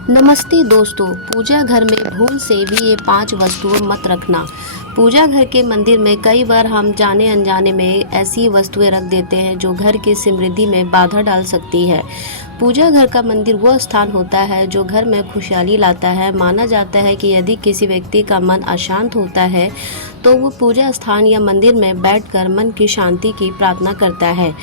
नमस्ते दोस्तों, पूजा घर में भूल से भी ये 5 वस्तुएं मत रखना। पूजा घर के मंदिर में कई बार हम जाने अनजाने में ऐसी वस्तुएं रख देते हैं जो घर की समृद्धि में बाधा डाल सकती है। पूजा घर का मंदिर वह स्थान होता है जो घर में खुशहाली लाता है। माना जाता है कि यदि किसी व्यक्ति का मन अशांत होता है तो वो पूजा स्थान या मंदिर में बैठकर मन की शांति की प्रार्थना करता है।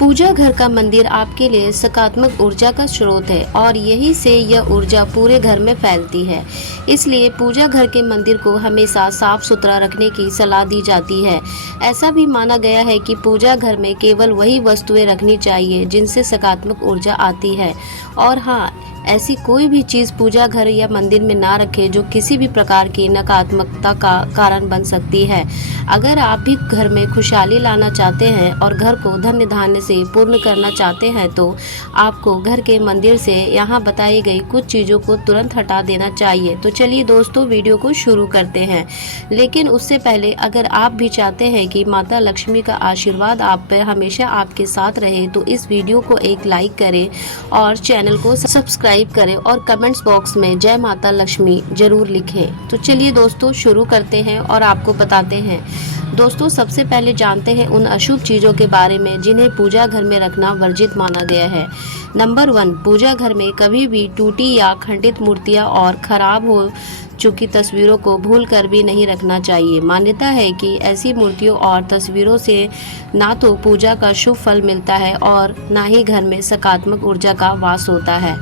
पूजा घर का मंदिर आपके लिए सकारात्मक ऊर्जा का स्रोत है और यही से यह ऊर्जा पूरे घर में फैलती है। इसलिए पूजा घर के मंदिर को हमेशा साफ सुथरा रखने की सलाह दी जाती है। ऐसा भी माना गया है कि पूजा घर में केवल वही वस्तुएं रखनी चाहिए जिनसे सकारात्मक ऊर्जा आती है, और हाँ, ऐसी कोई भी चीज़ पूजा घर या मंदिर में ना रखें जो किसी भी प्रकार की नकारात्मकता का कारण बन सकती है। अगर आप भी घर में खुशहाली लाना चाहते हैं और घर को धन्य धान्य से पूर्ण करना चाहते हैं तो आपको घर के मंदिर से यहाँ बताई गई कुछ चीज़ों को तुरंत हटा देना चाहिए। तो चलिए दोस्तों, वीडियो को शुरू करते हैं। लेकिन उससे पहले अगर आप भी चाहते हैं कि माता लक्ष्मी का आशीर्वाद आप पर हमेशा आपके साथ रहे तो इस वीडियो को एक लाइक करें और चैनल को सब्सक्राइब करें और कमेंट्स बॉक्स में जय माता लक्ष्मी जरूर लिखें। तो चलिए दोस्तों, शुरू करते हैं और आपको बताते हैं। दोस्तों, सबसे पहले जानते हैं उन अशुभ चीज़ों के बारे में जिन्हें पूजा घर में रखना वर्जित माना गया है। नंबर 1, पूजा घर में कभी भी टूटी या खंडित मूर्तियां और खराब हो चुकी तस्वीरों को भूल कर भी नहीं रखना चाहिए। मान्यता है कि ऐसी मूर्तियों और तस्वीरों से ना तो पूजा का शुभ फल मिलता है और ना ही घर में सकारात्मक ऊर्जा का वास होता है।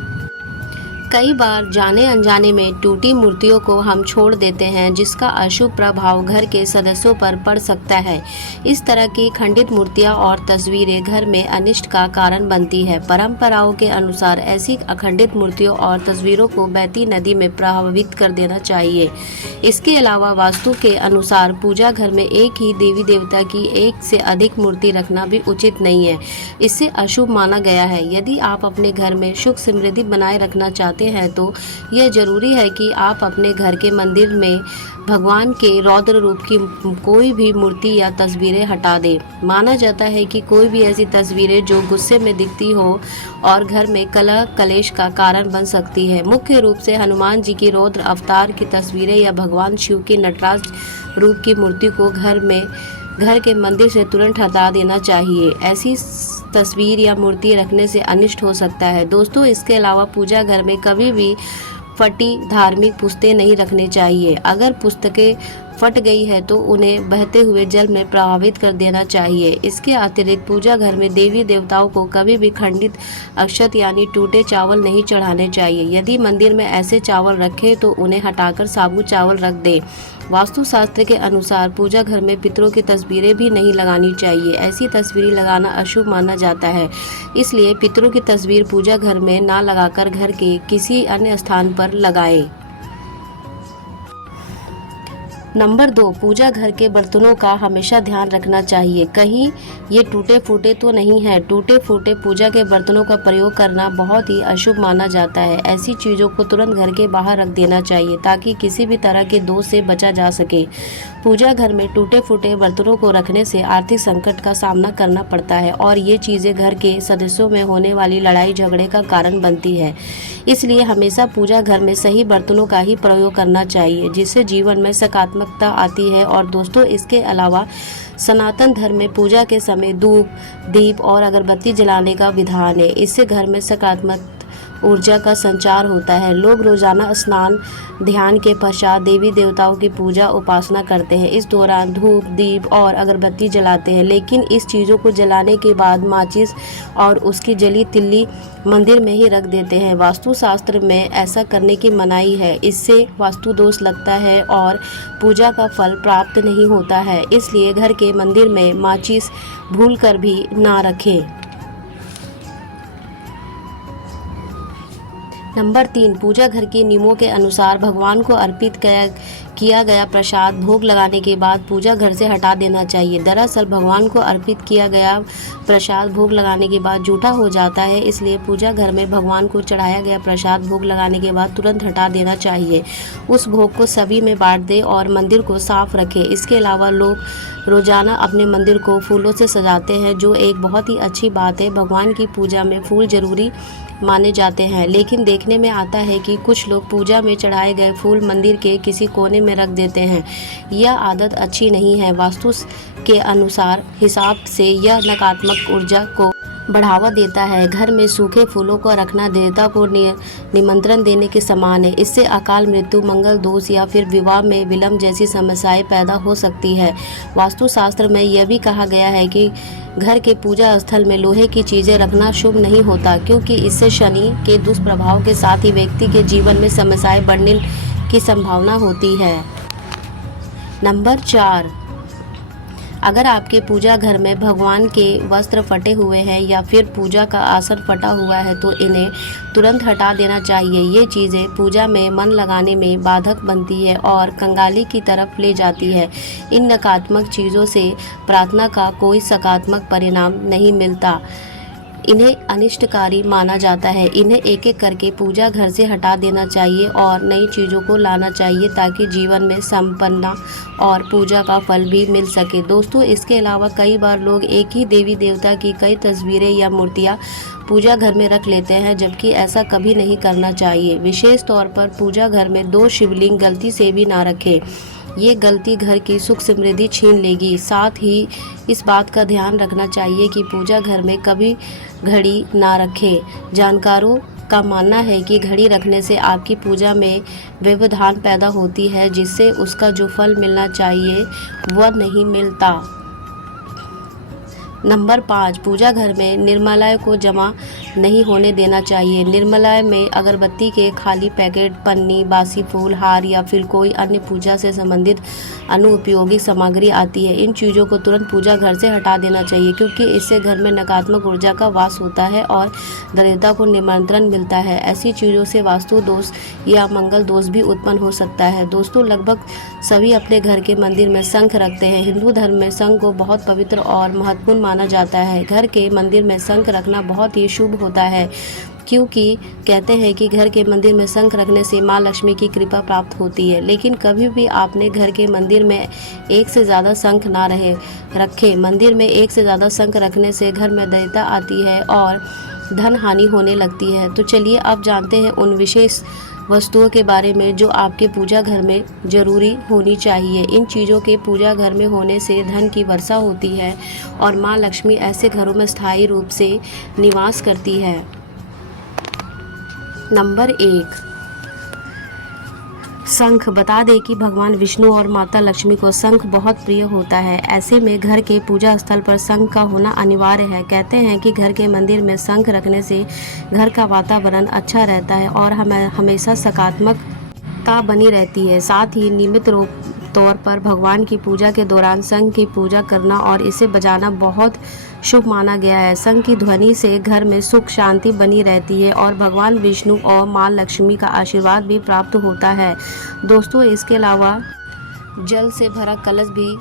कई बार जाने अनजाने में टूटी मूर्तियों को हम छोड़ देते हैं जिसका अशुभ प्रभाव घर के सदस्यों पर पड़ सकता है। इस तरह की खंडित मूर्तियां और तस्वीरें घर में अनिष्ट का कारण बनती है। परंपराओं के अनुसार ऐसी अखंडित मूर्तियों और तस्वीरों को बहती नदी में प्रवाहित कर देना चाहिए। इसके अलावा वास्तु के अनुसार पूजा घर में एक ही देवी देवता की एक से अधिक मूर्ति रखना भी उचित नहीं है। इससे अशुभ माना गया है। यदि आप अपने घर में सुख समृद्धि बनाए रखना चाहते हैं तो यह जरूरी है कि आप अपने घर के मंदिर में भगवान के रौद्र रूप की कोई भी मूर्ति या तस्वीरें हटा दें। माना जाता है कि कोई भी ऐसी तस्वीरें जो गुस्से में दिखती हो और घर में कलह कलेश का कारण बन सकती है। मुख्य रूप से हनुमान जी की रौद्र अवतार की तस्वीरें या भगवान शिव की नटराज रूप की मूर्ति को घर के मंदिर से तुरंत हटा देना चाहिए। ऐसी तस्वीर या मूर्ति रखने से अनिष्ट हो सकता है। दोस्तों, इसके अलावा पूजा घर में कभी भी फटी धार्मिक पुस्तकें नहीं रखनी चाहिए। अगर पुस्तकें फट गई है तो उन्हें बहते हुए जल में प्रवाहित कर देना चाहिए। इसके अतिरिक्त पूजा घर में देवी देवताओं को कभी भी खंडित अक्षत यानी टूटे चावल नहीं चढ़ाने चाहिए। यदि मंदिर में ऐसे चावल रखे तो उन्हें हटाकर साबुत चावल रख दें। वास्तुशास्त्र के अनुसार पूजा घर में पितरों की तस्वीरें भी नहीं लगानी चाहिए। ऐसी तस्वीरें लगाना अशुभ माना जाता है, इसलिए पितरों की तस्वीर पूजा घर में ना लगाकर घर के किसी अन्य स्थान पर लगाएं। नंबर 2, पूजा घर के बर्तनों का हमेशा ध्यान रखना चाहिए। कहीं ये टूटे फूटे तो नहीं है। टूटे फूटे पूजा के बर्तनों का प्रयोग करना बहुत ही अशुभ माना जाता है। ऐसी चीज़ों को तुरंत घर के बाहर रख देना चाहिए ताकि किसी भी तरह के दोष से बचा जा सके। पूजा घर में टूटे फूटे बर्तनों को रखने से आर्थिक संकट का सामना करना पड़ता है और ये चीज़ें घर के सदस्यों में होने वाली लड़ाई झगड़े का कारण बनती है। इसलिए हमेशा पूजा घर में सही बर्तनों का ही प्रयोग करना चाहिए जिससे जीवन में सकारात्मकता आती है। और दोस्तों, इसके अलावा सनातन धर्म में पूजा के समय धूप, दीप और अगरबत्ती जलाने का विधान है। इससे घर में सकारात्मक ऊर्जा का संचार होता है। लोग रोजाना स्नान ध्यान के पश्चात देवी देवताओं की पूजा उपासना करते हैं। इस दौरान धूप, दीप और अगरबत्ती जलाते हैं, लेकिन इस चीज़ों को जलाने के बाद माचिस और उसकी जली तिल्ली मंदिर में ही रख देते हैं। वास्तुशास्त्र में ऐसा करने की मनाही है। इससे वास्तु दोष लगता है और पूजा का फल प्राप्त नहीं होता है। इसलिए घर के मंदिर में माचिस भूल कर भी ना रखें। नंबर 3, पूजा घर के नियमों के अनुसार भगवान को अर्पित किया गया प्रसाद भोग लगाने के बाद पूजा घर से हटा देना चाहिए। दरअसल भगवान को अर्पित किया गया प्रसाद भोग लगाने के बाद जूठा हो जाता है, इसलिए पूजा घर में भगवान को चढ़ाया गया प्रसाद भोग लगाने के बाद तुरंत हटा देना चाहिए। उस भोग को सभी में बांट दें और मंदिर को साफ रखें। इसके अलावा लोग रोजाना अपने मंदिर को फूलों से सजाते हैं, जो एक बहुत ही अच्छी बात है। भगवान की पूजा में फूल जरूरी माने जाते हैं, लेकिन देखने में आता है कि कुछ लोग पूजा में चढ़ाए गए फूल मंदिर के किसी कोने में रख देते हैं। यह आदत अच्छी नहीं है। वास्तु के अनुसार हिसाब से यह नकारात्मक ऊर्जा को बढ़ावा देता है। घर में सूखे फूलों को रखना देवता को निमंत्रण देने के समान है। इससे अकाल मृत्यु, मंगल दोष या फिर विवाह में विलंब जैसी समस्याएं पैदा हो सकती है। वास्तुशास्त्र में यह भी कहा गया है कि घर के पूजा स्थल में लोहे की चीज़ें रखना शुभ नहीं होता, क्योंकि इससे शनि के दुष्प्रभाव के साथ ही व्यक्ति के जीवन में समस्याएं बढ़ने की संभावना होती है। नंबर 4, अगर आपके पूजा घर में भगवान के वस्त्र फटे हुए हैं या फिर पूजा का आसन फटा हुआ है तो इन्हें तुरंत हटा देना चाहिए। ये चीज़ें पूजा में मन लगाने में बाधक बनती है और कंगाली की तरफ ले जाती है। इन नकारात्मक चीज़ों से प्रार्थना का कोई सकारात्मक परिणाम नहीं मिलता। इन्हें अनिष्टकारी माना जाता है। इन्हें एक एक करके पूजा घर से हटा देना चाहिए और नई चीज़ों को लाना चाहिए ताकि जीवन में संपन्नता और पूजा का फल भी मिल सके। दोस्तों, इसके अलावा कई बार लोग एक ही देवी देवता की कई तस्वीरें या मूर्तियाँ पूजा घर में रख लेते हैं, जबकि ऐसा कभी नहीं करना चाहिए। विशेष तौर पर पूजा घर में 2 शिवलिंग गलती से भी ना रखें। ये गलती घर की सुख समृद्धि छीन लेगी। साथ ही इस बात का ध्यान रखना चाहिए कि पूजा घर में कभी घड़ी ना रखें। जानकारों का मानना है कि घड़ी रखने से आपकी पूजा में व्यवधान पैदा होती है, जिससे उसका जो फल मिलना चाहिए वह नहीं मिलता। नंबर 5, पूजा घर में निर्मलाय को जमा नहीं होने देना चाहिए। निर्मलाय में अगरबत्ती के खाली पैकेट, पन्नी, बासी फूल, हार या फिर कोई अन्य पूजा से संबंधित अनुपयोगी सामग्री आती है। इन चीज़ों को तुरंत पूजा घर से हटा देना चाहिए, क्योंकि इससे घर में नकारात्मक ऊर्जा का वास होता है और दरिद्रता को निमंत्रण मिलता है। ऐसी चीज़ों से वास्तु दोष या मंगल दोष भी उत्पन्न हो सकता है। दोस्तों, लगभग सभी अपने घर के मंदिर में शंख रखते हैं। हिंदू धर्म में शंख को बहुत पवित्र और महत्वपूर्ण माना जाता है। घर के मंदिर में शंख रखना बहुत ही शुभ होता है, क्योंकि कहते हैं कि घर के मंदिर में शंख रखने से माँ लक्ष्मी की कृपा प्राप्त होती है। लेकिन कभी भी आपने घर के मंदिर में एक से ज़्यादा शंख ना रखें। मंदिर में एक से ज़्यादा शंख रखने से घर में दरिद्रता आती है और धन हानि होने लगती है। तो चलिए अब जानते हैं उन विशेष वस्तुओं के बारे में जो आपके पूजा घर में ज़रूरी होनी चाहिए। इन चीज़ों के पूजा घर में होने से धन की वर्षा होती है और माँ लक्ष्मी ऐसे घरों में स्थायी रूप से निवास करती है। नंबर 1, शंख। बता दें कि भगवान विष्णु और माता लक्ष्मी को शंख बहुत प्रिय होता है। ऐसे में घर के पूजा स्थल पर शंख का होना अनिवार्य है। कहते हैं कि घर के मंदिर में शंख रखने से घर का वातावरण अच्छा रहता है और हमें हमेशा सकारात्मकता बनी रहती है। साथ ही नियमित तौर पर भगवान की पूजा के दौरान शंख की पूजा करना और इसे बजाना बहुत शुभ माना गया है। शंख की ध्वनि से घर में सुख शांति बनी रहती है और भगवान विष्णु और माँ लक्ष्मी का आशीर्वाद भी प्राप्त होता है। दोस्तों, इसके अलावा जल से भरा कलश भी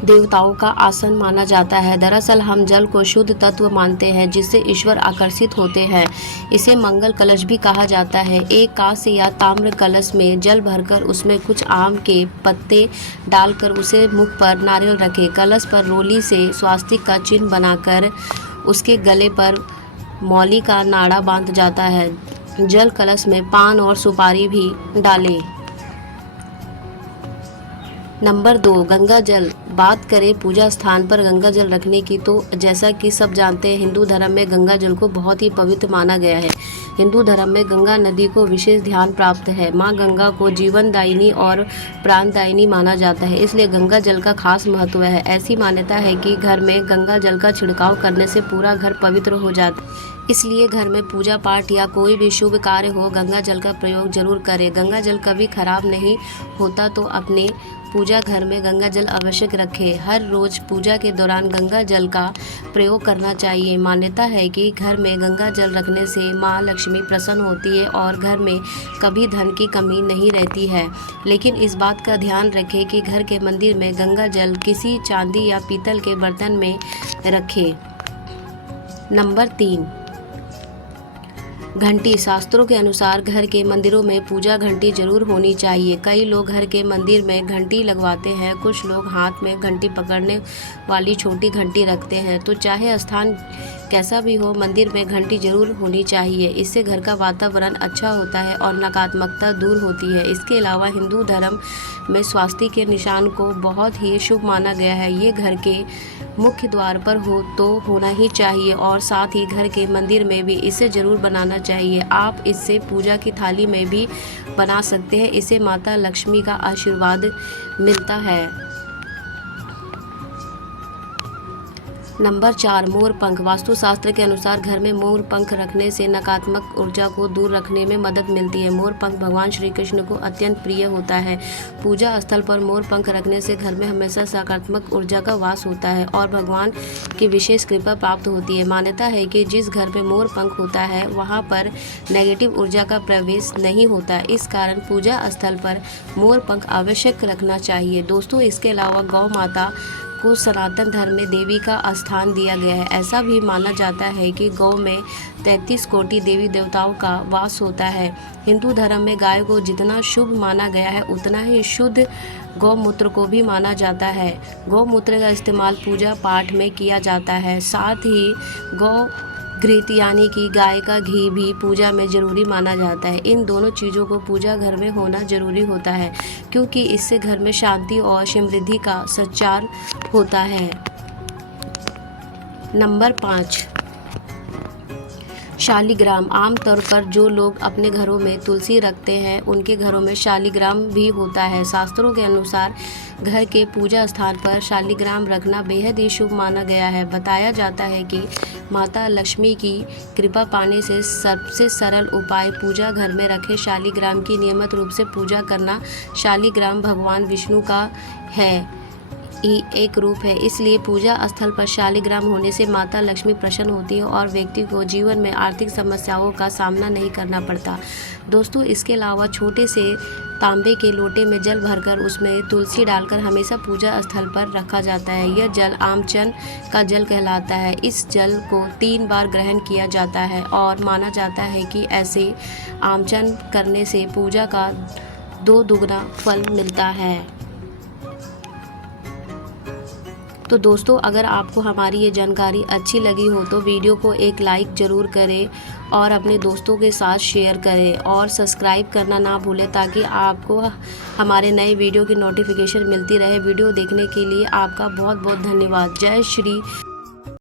देवताओं का आसन माना जाता है। दरअसल हम जल को शुद्ध तत्व मानते हैं, जिससे ईश्वर आकर्षित होते हैं। इसे मंगल कलश भी कहा जाता है। एक कांस्य या ताम्र कलश में जल भरकर उसमें कुछ आम के पत्ते डालकर उसे मुख पर नारियल रखें। कलश पर रोली से स्वास्तिक का चिन्ह बनाकर उसके गले पर मौली का नाड़ा बांध जाता है। जल कलश में पान और सुपारी भी डालें। नंबर 2, गंगा जल। बात करें पूजा स्थान पर गंगा जल रखने की, तो जैसा कि सब जानते हैं, हिंदू धर्म में गंगा जल को बहुत ही पवित्र माना गया है। हिंदू धर्म में गंगा नदी को विशेष ध्यान प्राप्त है। माँ गंगा को जीवनदायिनी और प्राणदायिनी माना जाता है, इसलिए गंगा जल का खास महत्व है। ऐसी मान्यता है कि घर में गंगा जल का छिड़काव करने से पूरा घर पवित्र हो जाता है। इसलिए घर में पूजा पाठ या कोई भी शुभ कार्य हो, गंगा जल का प्रयोग जरूर करें। गंगा जल कभी खराब नहीं होता, तो अपने पूजा घर में गंगा जल आवश्यक रखें। हर रोज़ पूजा के दौरान गंगा जल का प्रयोग करना चाहिए। मान्यता है कि घर में गंगा जल रखने से माँ लक्ष्मी प्रसन्न होती है और घर में कभी धन की कमी नहीं रहती है। लेकिन इस बात का ध्यान रखें कि घर के मंदिर में गंगा जल किसी चांदी या पीतल के बर्तन में रखें। नंबर 3, घंटी। शास्त्रों के अनुसार घर के मंदिरों में पूजा घंटी जरूर होनी चाहिए। कई लोग घर के मंदिर में घंटी लगवाते हैं। कुछ लोग हाथ में घंटी पकड़ने वाली छोटी घंटी रखते हैं। तो चाहे स्थान कैसा भी हो, मंदिर में घंटी जरूर होनी चाहिए। इससे घर का वातावरण अच्छा होता है और नकारात्मकता दूर होती है। इसके अलावा हिंदू धर्म में स्वास्तिक के निशान को बहुत ही शुभ माना गया है। ये घर के मुख्य द्वार पर हो तो होना ही चाहिए और साथ ही घर के मंदिर में भी इसे ज़रूर बनाना चाहिए। आप इससे पूजा की थाली में भी बना सकते हैं। इससे माता लक्ष्मी का आशीर्वाद मिलता है। नंबर 4, मोर पंख। वास्तुशास्त्र के अनुसार घर में मोर पंख रखने से नकारात्मक ऊर्जा को दूर रखने में मदद मिलती है। मोर पंख भगवान श्री कृष्ण को अत्यंत प्रिय होता है। पूजा स्थल पर मोर पंख रखने से घर में हमेशा सकारात्मक ऊर्जा का वास होता है और भगवान की विशेष कृपा प्राप्त होती है। मान्यता है कि जिस घर में मोर पंख होता है वहाँ पर नेगेटिव ऊर्जा का प्रवेश नहीं होता। इस कारण पूजा स्थल पर मोर पंख आवश्यक रखना चाहिए। दोस्तों, इसके अलावा गौ माता को सनातन धर्म में देवी का स्थान दिया गया है। ऐसा भी माना जाता है कि गौ में 33 कोटि देवी देवताओं का वास होता है। हिंदू धर्म में गाय को जितना शुभ माना गया है उतना ही शुद्ध गौमूत्र को भी माना जाता है। गौमूत्र का इस्तेमाल पूजा पाठ में किया जाता है। साथ ही गौ घृत यानी कि गाय का घी भी पूजा में ज़रूरी माना जाता है। इन दोनों चीज़ों को पूजा घर में होना ज़रूरी होता है क्योंकि इससे घर में शांति और समृद्धि का संचार होता है। नंबर 5, शालिग्राम। आमतौर पर जो लोग अपने घरों में तुलसी रखते हैं उनके घरों में शालिग्राम भी होता है। शास्त्रों के अनुसार घर के पूजा स्थान पर शालिग्राम रखना बेहद ही शुभ माना गया है। बताया जाता है कि माता लक्ष्मी की कृपा पाने से सबसे सरल उपाय पूजा घर में रखे शालिग्राम की नियमित रूप से पूजा करना। शालिग्राम भगवान विष्णु का है एक रूप है, इसलिए पूजा स्थल पर शालिग्राम होने से माता लक्ष्मी प्रसन्न होती है और व्यक्ति को जीवन में आर्थिक समस्याओं का सामना नहीं करना पड़ता। दोस्तों, इसके अलावा छोटे से तांबे के लोटे में जल भरकर उसमें तुलसी डालकर हमेशा पूजा स्थल पर रखा जाता है। यह जल आमचन का जल कहलाता है। इस जल को 3 बार ग्रहण किया जाता है और माना जाता है कि ऐसे आमचन करने से पूजा का 2 दुगना फल मिलता है। तो दोस्तों, अगर आपको हमारी ये जानकारी अच्छी लगी हो तो वीडियो को एक लाइक ज़रूर करें और अपने दोस्तों के साथ शेयर करें और सब्सक्राइब करना ना भूलें ताकि आपको हमारे नए वीडियो की नोटिफिकेशन मिलती रहे। वीडियो देखने के लिए आपका बहुत बहुत धन्यवाद। जय श्री